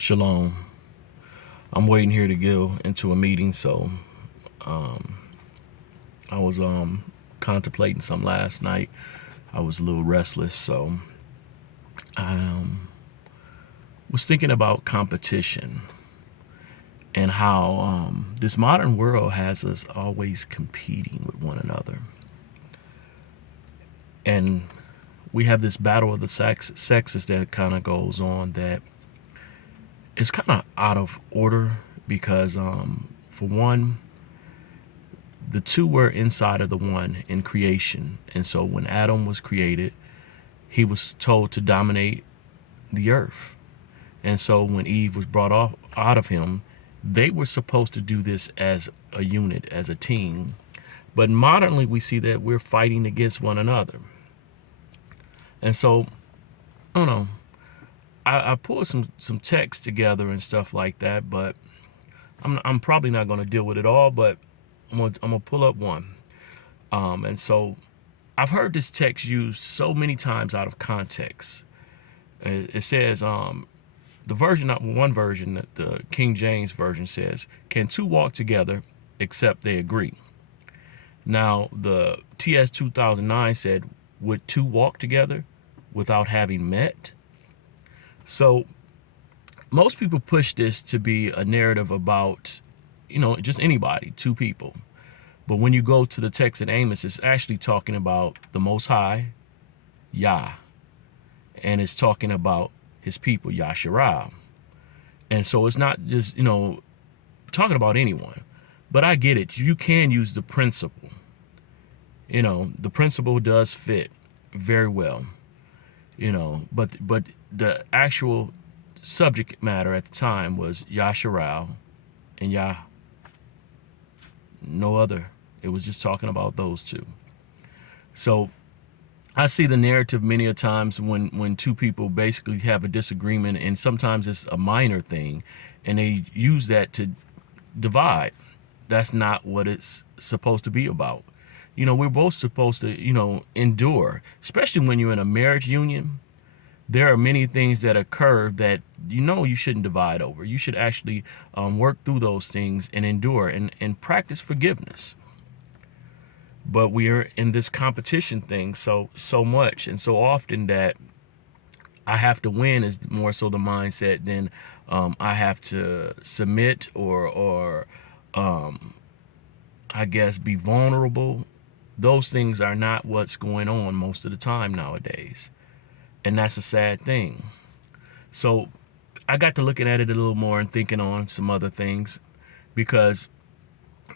Shalom. I'm waiting here to go into a meeting, so I was contemplating some last night. I was a little restless, so I was thinking about competition and how this modern world has us always competing with one another. And we have this battle of the sexes that kind of goes on that is kind of out of order because, for one, the two were inside of the one in creation. And so when Adam was created, he was told to dominate the earth. And so when Eve was brought off out of him, they were supposed to do this as a unit, as a team. But modernly, we see that we're fighting against one another. And so, I don't know. I pulled some text together and stuff like that, but I'm probably not going to deal with it all, but I'm gonna pull up one. And so I've heard this text used so many times out of context. It says, one version, the King James version says, "Can two walk together except they agree?" Now, the TS 2009 said, "Would two walk together without having met?" So most people push this to be a narrative about, just anybody, two people. But when you go to the text in Amos, it's actually talking about the Most High, Yah, and it's talking about his people, Yasharal. And so it's not just, talking about anyone. But I get it. You can use the principle. The principle does fit very well. But the actual subject matter at the time was Yasharal and Yah, no other. It was just talking about those two. So I see the narrative many a times when two people basically have a disagreement, and sometimes it's a minor thing, and they use that to divide. That's not what it's supposed to be about. We're both supposed to, endure, especially when you're in a marriage union. There are many things that occur that you shouldn't divide over. You should actually work through those things and endure and practice forgiveness. But we are in this competition thing so much and so often that I have to win is more so the mindset than I have to submit or I guess be vulnerable. Those things are not what's going on most of the time nowadays. And that's a sad thing. So I got to looking at it a little more and thinking on some other things, because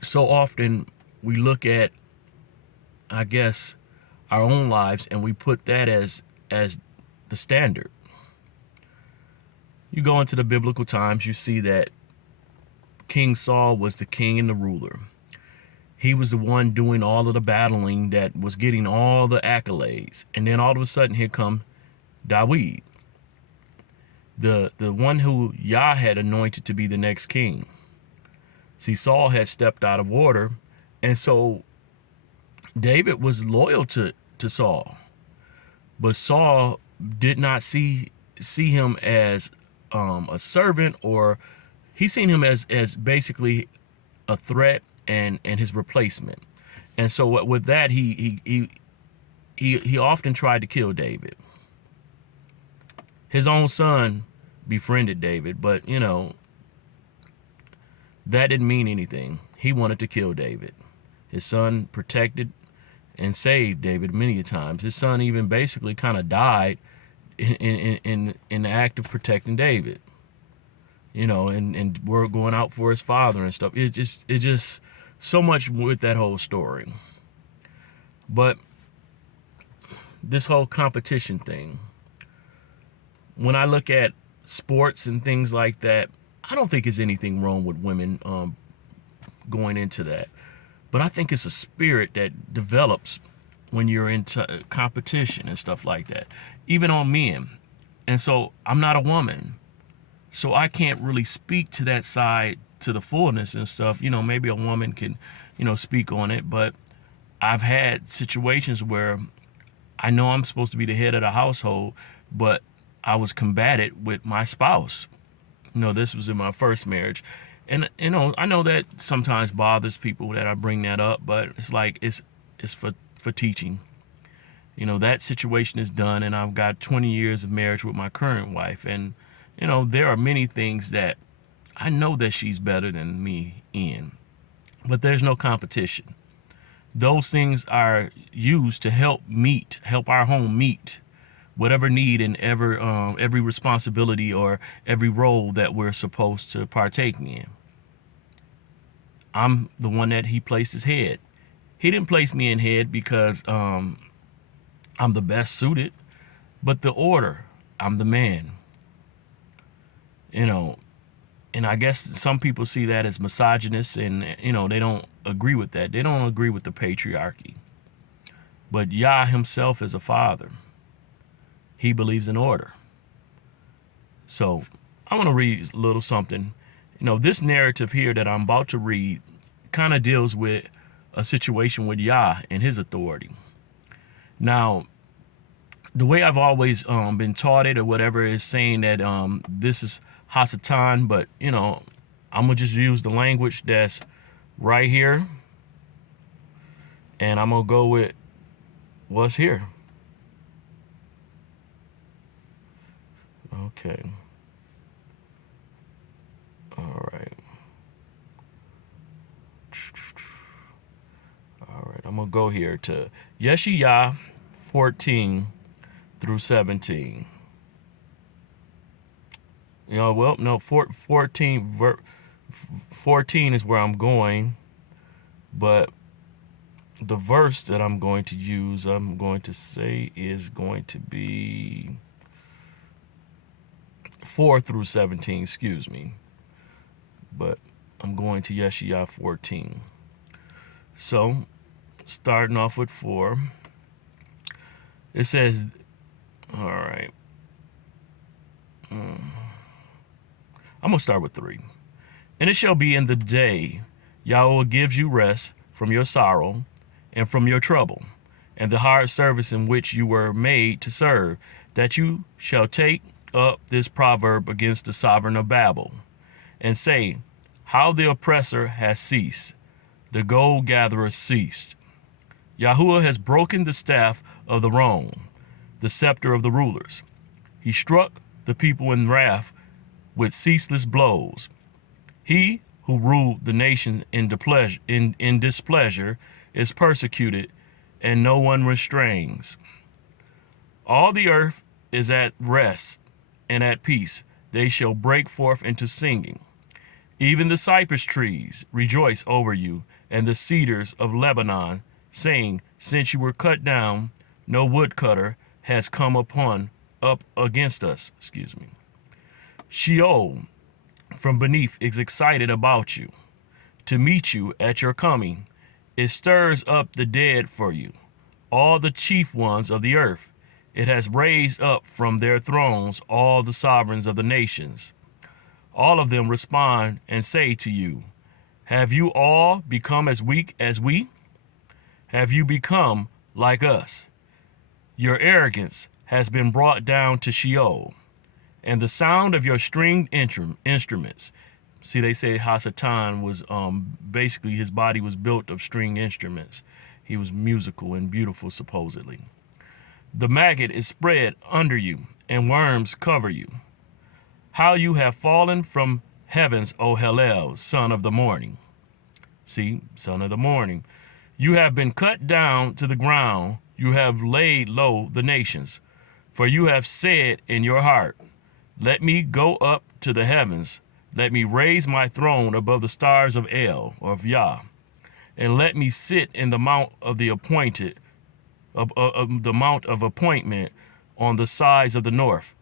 so often we look at, I guess, our own lives and we put that as the standard. You go into the biblical times, you see that King Saul was the king and the ruler. He was the one doing all of the battling that was getting all the accolades. And then all of a sudden, here come Dawid, the one who Yah had anointed to be the next king. See, Saul had stepped out of order, and so David was loyal to Saul. But Saul did not see him as a servant, or he seen him as basically a threat and his replacement. And so with that, he often tried to kill David. His own son befriended David, but that didn't mean anything. He wanted to kill David. His son protected and saved David many times. His son even basically kind of died in the act of protecting David. And we're going out for his father and stuff. It just so much with that whole story. But this whole competition thing, when I look at sports and things like that, I don't think there's anything wrong with women going into that. But I think it's a spirit that develops when you're into competition and stuff like that, even on men. And so I'm not a woman, so I can't really speak to that side to the fullness and stuff. Maybe a woman can, speak on it. But I've had situations where I know I'm supposed to be the head of the household, but I was combated with my spouse. No, this was in my first marriage. And I know that sometimes bothers people that I bring that up, but it's like it's for teaching. That situation is done, and I've got 20 years of marriage with my current wife, and there are many things that I know that she's better than me in, but there's no competition. Those things are used to help our home meet whatever need and every responsibility or every role that we're supposed to partake in. I'm the one that he placed his head. He didn't place me in head because I'm the best suited, but the order, I'm the man. You know, and I guess some people see that as misogynist, and they don't agree with that. They don't agree with the patriarchy. But Yah himself is a father. He believes in order. So I want to read a little something. This narrative here that I'm about to read kind of deals with a situation with Yah and his authority. Now, the way I've always been taught it or whatever is saying that this is Hasatan, but I'm gonna just use the language that's right here, and I'm gonna go with what's here. Okay. All right. All right. I'm gonna go here to Yeshayah 14 through 17. 14 is where I'm going, but the verse that I'm going to use, I'm going to say is going to be 4 through 17, excuse me. But I'm going to Yeshayah 14. So, starting off with 4, it says, all right. I'm going to start with 3. And it shall be in the day Yahweh gives you rest from your sorrow and from your trouble, and the hard service in which you were made to serve, that you shall take up this proverb against the sovereign of Babel, and say, how the oppressor has ceased, the gold gatherer ceased. Yahuwah has broken the staff of the wrong, the scepter of the rulers. He struck the people in wrath with ceaseless blows. He who ruled the nation in displeasure is persecuted, and no one restrains. All the earth is at rest and at peace. They shall break forth into singing. Even the cypress trees rejoice over you, and the cedars of Lebanon, saying, since you were cut down, no woodcutter has come up against us. Sheol from beneath is excited about you, to meet you at your coming. It stirs up the dead for you, all the chief ones of the earth. It has raised up from their thrones all the sovereigns of the nations. All of them respond and say to you, have you all become as weak as we? Have you become like us? Your arrogance has been brought down to Sheol, and the sound of your stringed instruments. See, they say Hasatan was basically his body was built of string instruments. He was musical and beautiful, supposedly. The maggot is spread under you, and worms cover you. How you have fallen from heavens, O Hallel, son of the morning. See, son of the morning. You have been cut down to the ground. You have laid low the nations. For you have said in your heart, let me go up to the heavens. Let me raise my throne above the stars of El, or of Yah. And let me sit in the mount of the appointed, the mount of appointment on the sides of the north.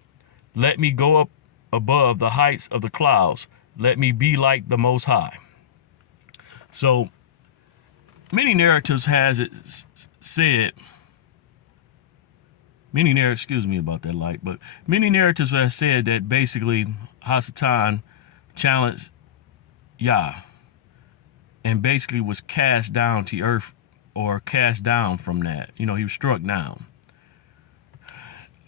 Let me go up above the heights of the clouds. Let me be like the Most High. So many narratives has it said, excuse me about that light, but many narratives have said that basically Hasatan challenged Yah and basically was cast down to earth, or cast down from that. He was struck down.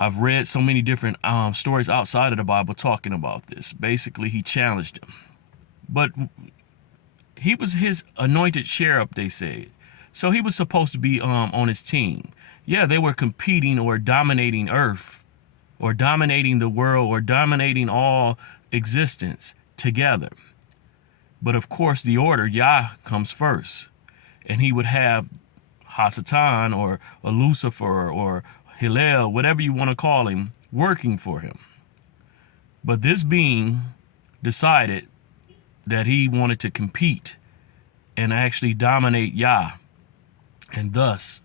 I've read so many different stories outside of the Bible talking about this. Basically, he challenged him. But he was his anointed cherub, they said. So he was supposed to be on his team. Yeah, they were competing or dominating Earth or dominating the world or dominating all existence together. But of course, the order, Yah, comes first. And he would have Hasatan or Lucifer or Hillel, whatever you want to call him, working for him. But this being decided that he wanted to compete and actually dominate Yah. And thus,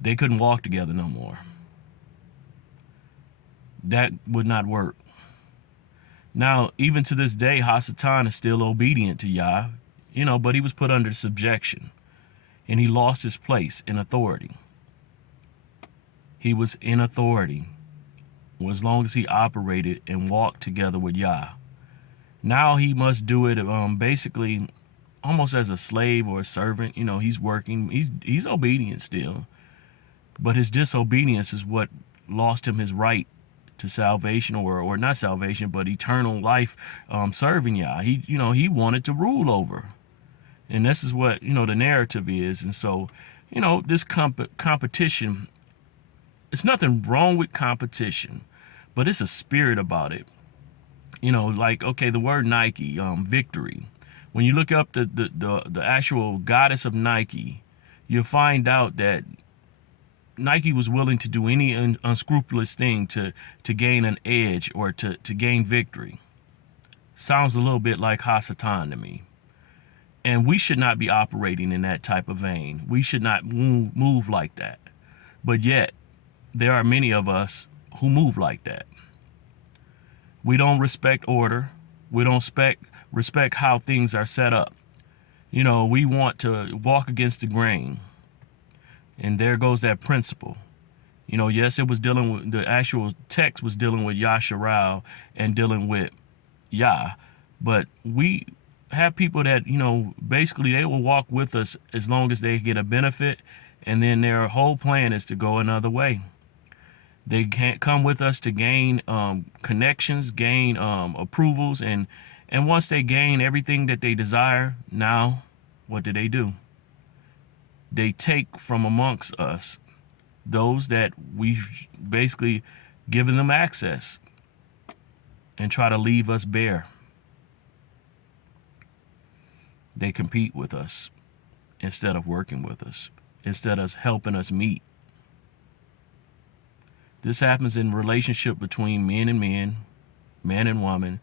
they couldn't walk together no more. That would not work. Now, even to this day, Hasatan is still obedient to Yah, but he was put under subjection. And he lost his place in authority. He was in authority as long as he operated and walked together with Yah. Now he must do it basically almost as a slave or a servant. He's working. He's obedient still. But his disobedience is what lost him his right to salvation, or not salvation, but eternal life, serving Yah. He wanted to rule over. And this is what, the narrative is. And so, this competition, it's nothing wrong with competition, but it's a spirit about it. Okay, the word Nike, victory. When you look up the actual goddess of Nike, you'll find out that Nike was willing to do any unscrupulous thing to gain an edge or to gain victory. Sounds a little bit like Hasatan to me. And we should not be operating in that type of vein. We should not move like that. But yet, there are many of us who move like that. We don't respect order. We don't respect how things are set up. We want to walk against the grain. And there goes that principle. Yes, it was dealing with, the actual text was dealing with Yasharal and dealing with Yah. But we have people that, basically they will walk with us as long as they get a benefit. And then their whole plan is to go another way. They can't come with us to gain connections, gain approvals. And once they gain everything that they desire, now what do? They take from amongst us those that we've basically given them access and try to leave us bare. They compete with us instead of working with us, instead of helping us meet. This happens in relationship between men and men, man and woman,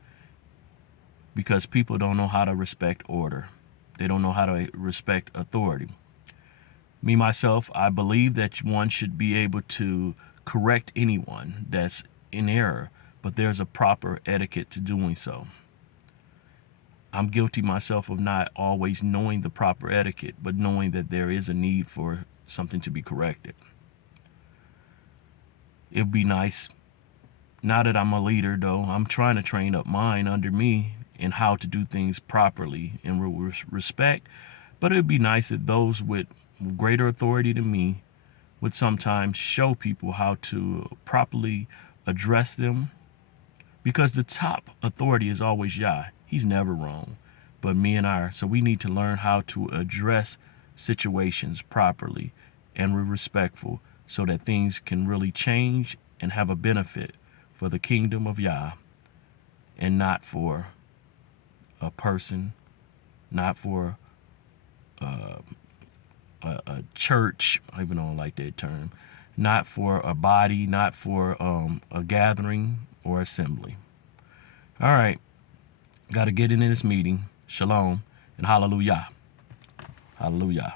because people don't know how to respect order. They don't know how to respect authority. Me, myself, I believe that one should be able to correct anyone that's in error, but there's a proper etiquette to doing so. I'm guilty myself of not always knowing the proper etiquette, but knowing that there is a need for something to be corrected. It'd be nice, now that I'm a leader though, I'm trying to train up mine under me in how to do things properly and with respect, but it'd be nice if those with greater authority than me would sometimes show people how to properly address them, because the top authority is always Yah. He's never wrong, but me and I. So we need to learn how to address situations properly and be respectful so that things can really change and have a benefit for the kingdom of Yah and not for a person, not for a church. I even don't like that term. Not for a body, not for a gathering or assembly. All right. Got to get into this meeting. Shalom and hallelujah. Hallelujah.